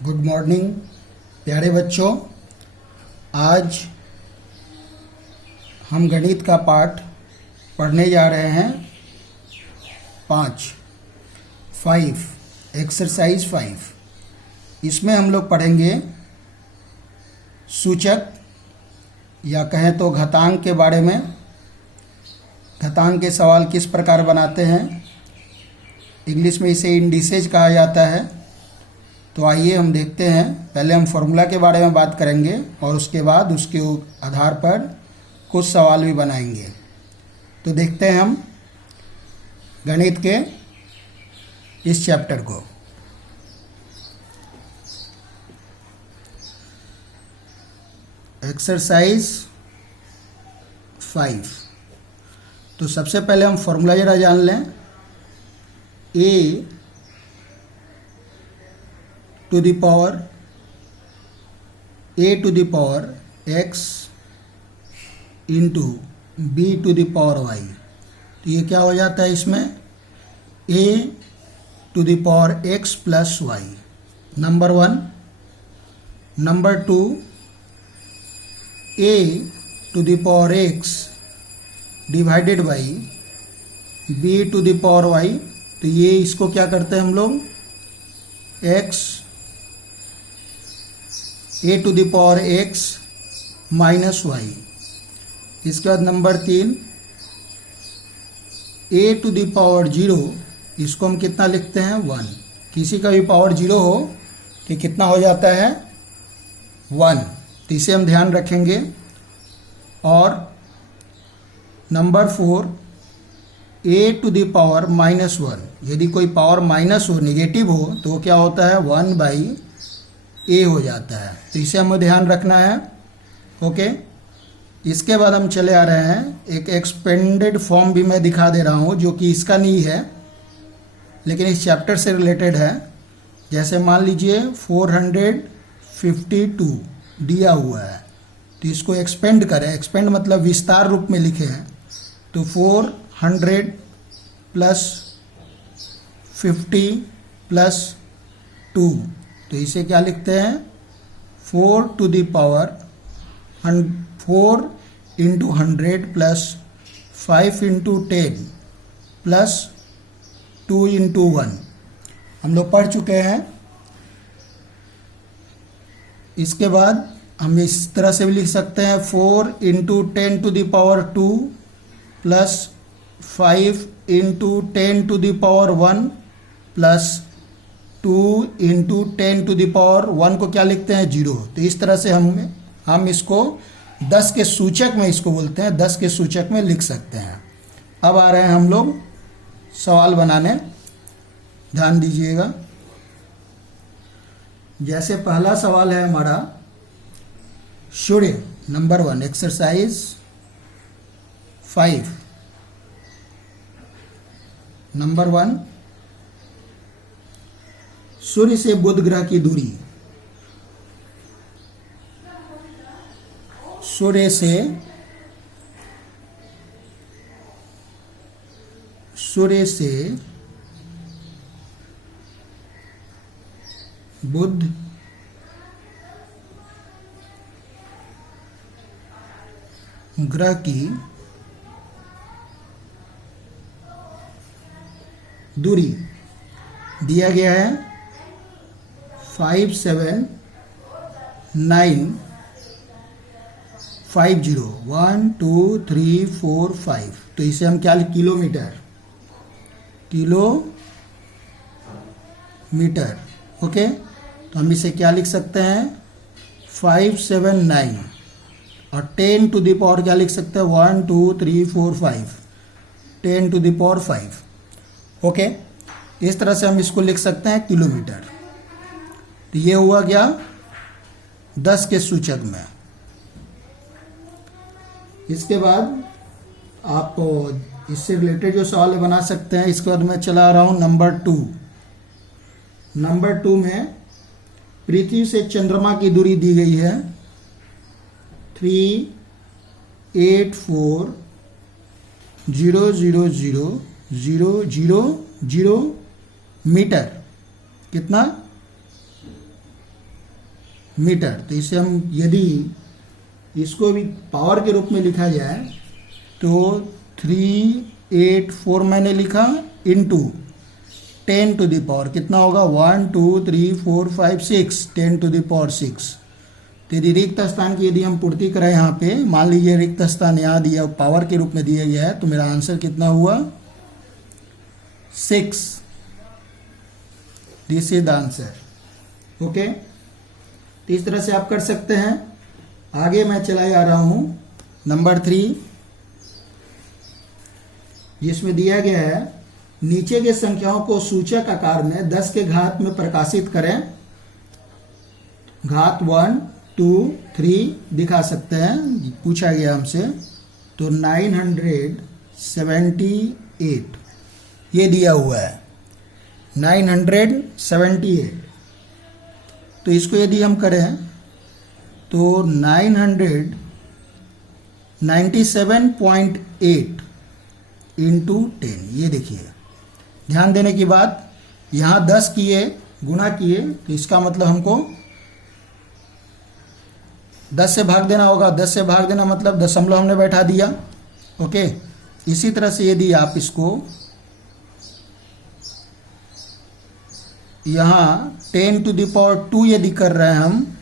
Good morning प्यारे बच्चों। आज हम गणित का पाठ पढ़ने जा रहे हैं 5 एक्सरसाइज 5। इसमें हम लोग पढ़ेंगे सूचक या कहें तो घातांक के बारे में। घातांक के सवाल किस प्रकार बनाते हैं, इंग्लिश में इसे इंडिसेज कहा जाता है। तो आइए हम देखते हैं। पहले हम फॉर्मूला के बारे में बात करेंगे और उसके बाद उसके आधार पर कुछ सवाल भी बनाएंगे। तो देखते हैं हम गणित के इस चैप्टर को। एक्सरसाइज 5। तो सबसे पहले हम फॉर्मूला जरा जान लें। a to the power x into b to the power y। तो ये क्या हो जाता है इसमें, a to the power x plus y, number 1। Number 2, a to the power x divided by b to the power y। तो ये इसको क्या करते हैं हम लोग, x a to the power x minus y। इसके बाद number 3, a to the power 0, इसको हम कितना लिखते हैं 1। किसी का भी पावर 0 हो तो कितना हो जाता है 1। तो इसे हम ध्यान रखेंगे। और number 4, a to the power minus 1। यदि कोई पावर माइनस हो, निगेटिव हो, तो वो क्या होता है 1 बाई a हो जाता है। तो इसे हमें ध्यान रखना है। ओके, इसके बाद हम चले आ रहे हैं, एक एक्सपेंडेड फॉर्म भी मैं दिखा दे रहा हूँ जो कि इसका नहीं है लेकिन इस चैप्टर से रिलेटेड है। जैसे मान लीजिए 452 दिया हुआ है, तो इसको एक्सपेंड करें। एक्सपेंड मतलब विस्तार रूप में लिखे हैं। तो 400 प्लस 50 प्लस 2, तो इसे क्या लिखते हैं 4 to the power 4 into 100 plus 5 into 10 plus 2 into 1। हम लोग पढ़ चुके हैं। इसके बाद हम इस तरह से भी लिख सकते हैं 4 into 10 to the power 2 plus 5 into 10 to the power 1 plus 2 into 10 to the power 1 को क्या लिखते हैं 0। तो इस तरह से हम इसको 10 के सूचक में इसको बोलते हैं, 10 के सूचक में लिख सकते हैं। अब आ रहे हैं हम लोग सवाल बनाने, ध्यान दीजिएगा। जैसे पहला सवाल है हमारा सूर्य, नंबर 1, एक्सरसाइज 5। नंबर 1, सूर्य से बुध ग्रह की दूरी। सूर्य से बुध ग्रह की दूरी दिया गया है 57950, 1 2 3 4 5। तो इसे हम क्या किलोमीटर ओके। तो हम इसे क्या लिख सकते हैं 579, और 10 टू द पावर क्या लिख सकते हैं 1 2 3 4 5, 10 टू द पावर 5। ओके, इस तरह से हम इसको लिख सकते हैं किलोमीटर। तो ये हुआ क्या 10 के सूचक में। इसके बाद आप इससे रिलेटेड जो सवाल बना सकते हैं। इसके बाद मैं चला रहा हूँ नंबर 2। नंबर 2 में पृथ्वी से चंद्रमा की दूरी दी गई है 384,000,000 मीटर। कितना मीटर। तो इसे हम यदि इसको भी पावर के रूप में लिखा जाए तो 384 मैंने लिखा इंटू 10 टू द पावर कितना होगा 1 2 3 4 5 6 10 टू द पावर 6। तो यदि रिक्त स्थान की यदि हम पूर्ति करें यहाँ पे, मान लीजिए रिक्त स्थान यहाँ दिया पावर के रूप में दिया गया है, तो मेरा आंसर कितना हुआ 6। This is the answer. Okay, तो इस तरह से आप कर सकते हैं। आगे मैं चला जा रहा हूं नंबर 3, जिसमें दिया गया है नीचे के संख्याओं को सूचक आकार में 10 के घात में प्रकाशित करें। घात 1 2 3 दिखा सकते हैं, पूछा गया हमसे। तो 978 ये दिया हुआ है 978। तो इसको यदि हम करें तो 997.8 इंटू 10, ये देखिए। ध्यान देने की बात, यहाँ 10 किए गुना किए तो इसका मतलब हमको 10 से भाग देना होगा। 10 से भाग देना मतलब दशमलव हमने बैठा दिया। ओके, इसी तरह से यदि आप इसको यहाँ 10 टू द पावर 2 यदि कर रहे हैं हम,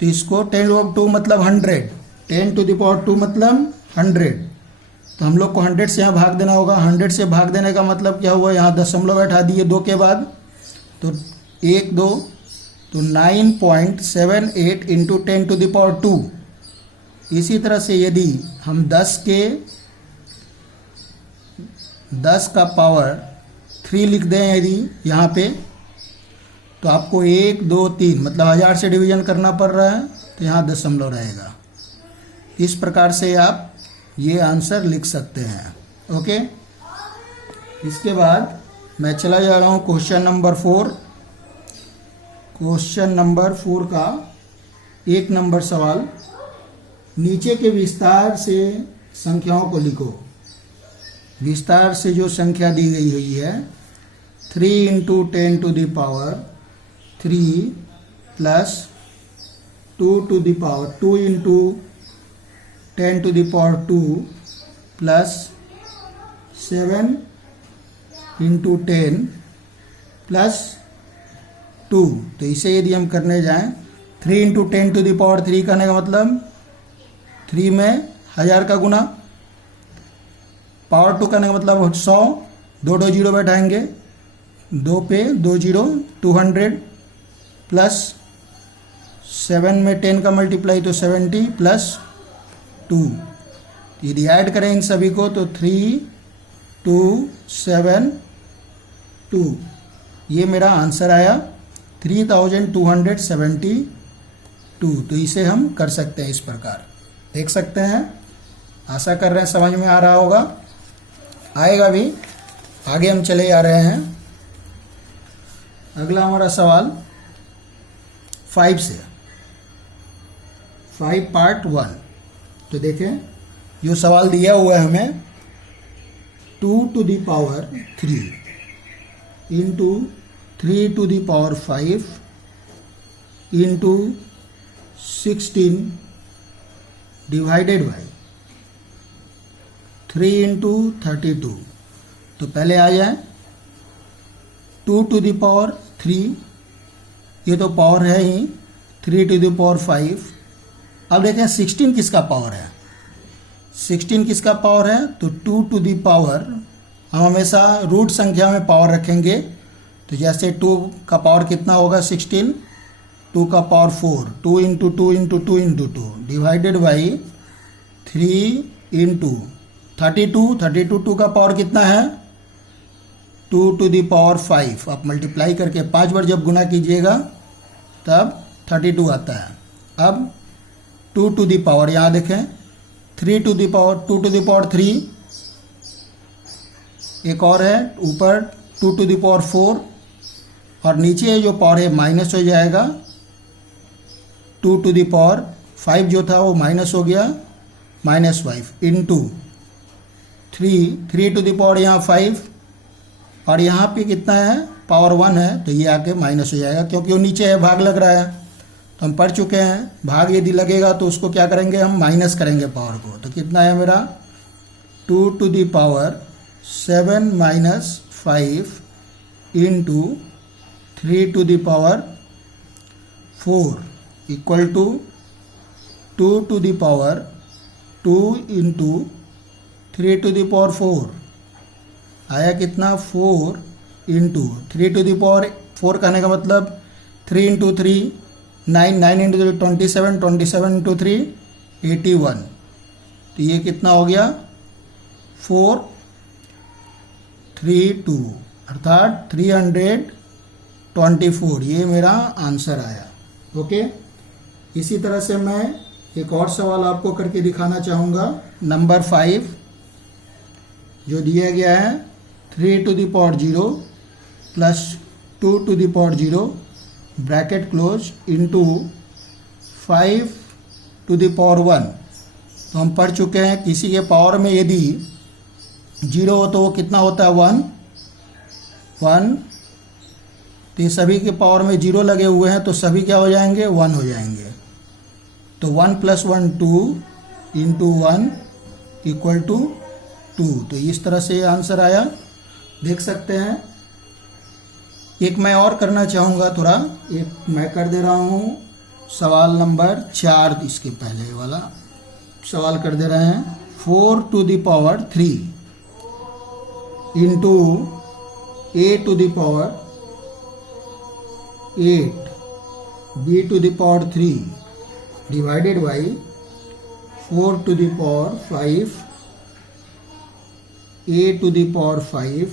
तो इसको 10 टू पावर 2 मतलब 100, 10 टू द पावर 2 मतलब 100। तो हम लोग को 100 से यहाँ भाग देना होगा। 100 से भाग देने का मतलब क्या हुआ, यहाँ दशमलव बैठा दिए 2 के बाद, तो 1 2, तो 9.78 इंटू 10 टू द पावर 2। इसी तरह से यदि हम 10 का पावर 3 लिख दें यदि यहाँ पे, तो आपको 1 2 3 मतलब 1000 से डिवीजन करना पड़ रहा है, तो यहाँ दशमलव रहेगा। इस प्रकार से आप ये आंसर लिख सकते हैं। ओके, इसके बाद मैं चला जा रहा हूँ क्वेश्चन नंबर 4। क्वेश्चन नंबर 4 का 1 नंबर सवाल, नीचे के विस्तार से संख्याओं को लिखो। विस्तार से जो संख्या दी गई हुई है 3 into 10 to the power 3 plus 2 to the power 2 into 10 to the power 2 plus 7 into 10 plus 2। तो इसे यदि हम करने जाएं 3 इंटू 10 टू द पावर 3 करने का मतलब 3 में 1000 का गुना, पावर 2 करने का मतलब 100, 2 2 जीरो बैठाएंगे, 2 पे 2 जीरो 200 प्लस 7 में 10 का मल्टीप्लाई तो 70 प्लस 2। यदि ऐड करें इन सभी को तो 3 2 7 2, ये मेरा आंसर आया 3272। तो इसे हम कर सकते हैं इस प्रकार, देख सकते हैं। आशा कर रहे हैं समझ में आ रहा होगा, आएगा भी। आगे हम चले जा रहे हैं। अगला हमारा सवाल 5 से, 5 पार्ट 1। तो देखें जो सवाल दिया हुआ है हमें 2 to the power 3 into 3 to the power 5 into 16 divided by 3 into 32। तो पहले आ जाए 2 टू द पावर 3, ये तो पावर है ही, 3 टू द पावर 5। अब देखें 16 किसका पावर है, 16 किसका पावर है, तो 2 टू द पावर, हम हमेशा रूट संख्या में पावर रखेंगे। तो जैसे 2 का पावर कितना होगा 16, 2 का power 4, 2 into 2 into 2 into 2 divided by 3 into 32। 2 का पावर कितना है 2 टू द पावर 5। आप मल्टीप्लाई करके 5 बार जब गुना कीजिएगा तब 32 आता है। अब 2 टू द पावर, यहाँ देखें 3 to the power 2 to the power 3, एक और है ऊपर 2 टू द पावर 4, और नीचे जो पावर है माइनस हो जाएगा। 2 टू द पावर 5 जो था वो माइनस हो गया, -5 इंटू 3 टू द पावर यहाँ 5, और यहाँ पे कितना है पावर 1 है, तो ये आके माइनस हो जाएगा क्योंकि वो नीचे है, भाग लग रहा है। तो हम पढ़ चुके हैं, भाग यदि लगेगा तो उसको क्या करेंगे, हम माइनस करेंगे पावर को। तो कितना है मेरा 2 to the power 7 minus 5 into 3 to the power 4 equal to 2 to the power 2 into 3 to the power 4 आया कितना 4 इंटू 3 टू द पावर 4 कहने का मतलब 3 इंटू 3 9, 9 इंटू 3 27, 27 इंटू 3 81। तो ये कितना हो गया 432 अर्थात 324, ये मेरा आंसर आया। ओके, इसी तरह से मैं एक और सवाल आपको करके दिखाना चाहूँगा। नंबर 5 जो दिया गया है 3 to the power 0 plus 2 to the power 0 bracket close into 5 to the power 1। तो हम पढ़ चुके हैं किसी के पावर में यदि 0 हो तो वो कितना होता है 1। तो ये सभी के पावर में 0 लगे हुए हैं तो सभी क्या हो जाएंगे 1 हो जाएंगे। तो 1 प्लस 1 2 इंटू 1 इक्वल टू 2। तो इस तरह से आंसर आया, देख सकते हैं। एक मैं और करना चाहूँगा, थोड़ा एक मैं कर दे रहा हूँ सवाल नंबर 4, इसके पहले वाला सवाल कर दे रहे हैं। 4 to the power 3 into a to the power 8 b to the power 3 divided by 4 to the power 5 a to the power 5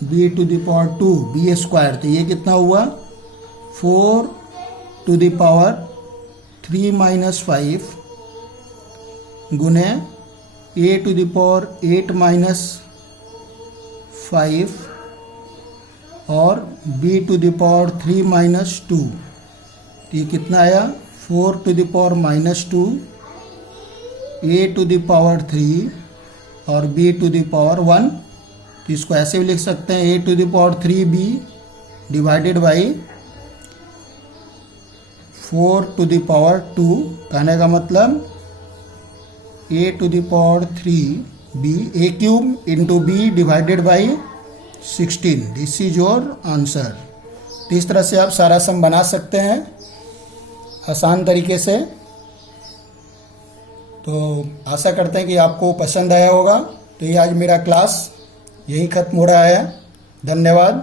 b to the power 2 b square. तो ये कितना हुआ 4 टू द पावर 3 माइनस 5 गुने a to the power 8 minus 5 और b to the power 3 minus 2। तो ये कितना आया 4 to the power minus 2 a to the power 3 और b टू द पावर 1। तो इसको ऐसे भी लिख सकते हैं a to the power 3b divided by 4 to the power 2। कहने का मतलब a to the power 3b a cube into b divided by 16। This is your answer. तो इस तरह से आप सारा सम बना सकते हैं आसान तरीके से। तो आशा करते हैं कि आपको पसंद आया होगा। तो ये आज मेरा क्लास यही ख़त्म हो रहा है। धन्यवाद।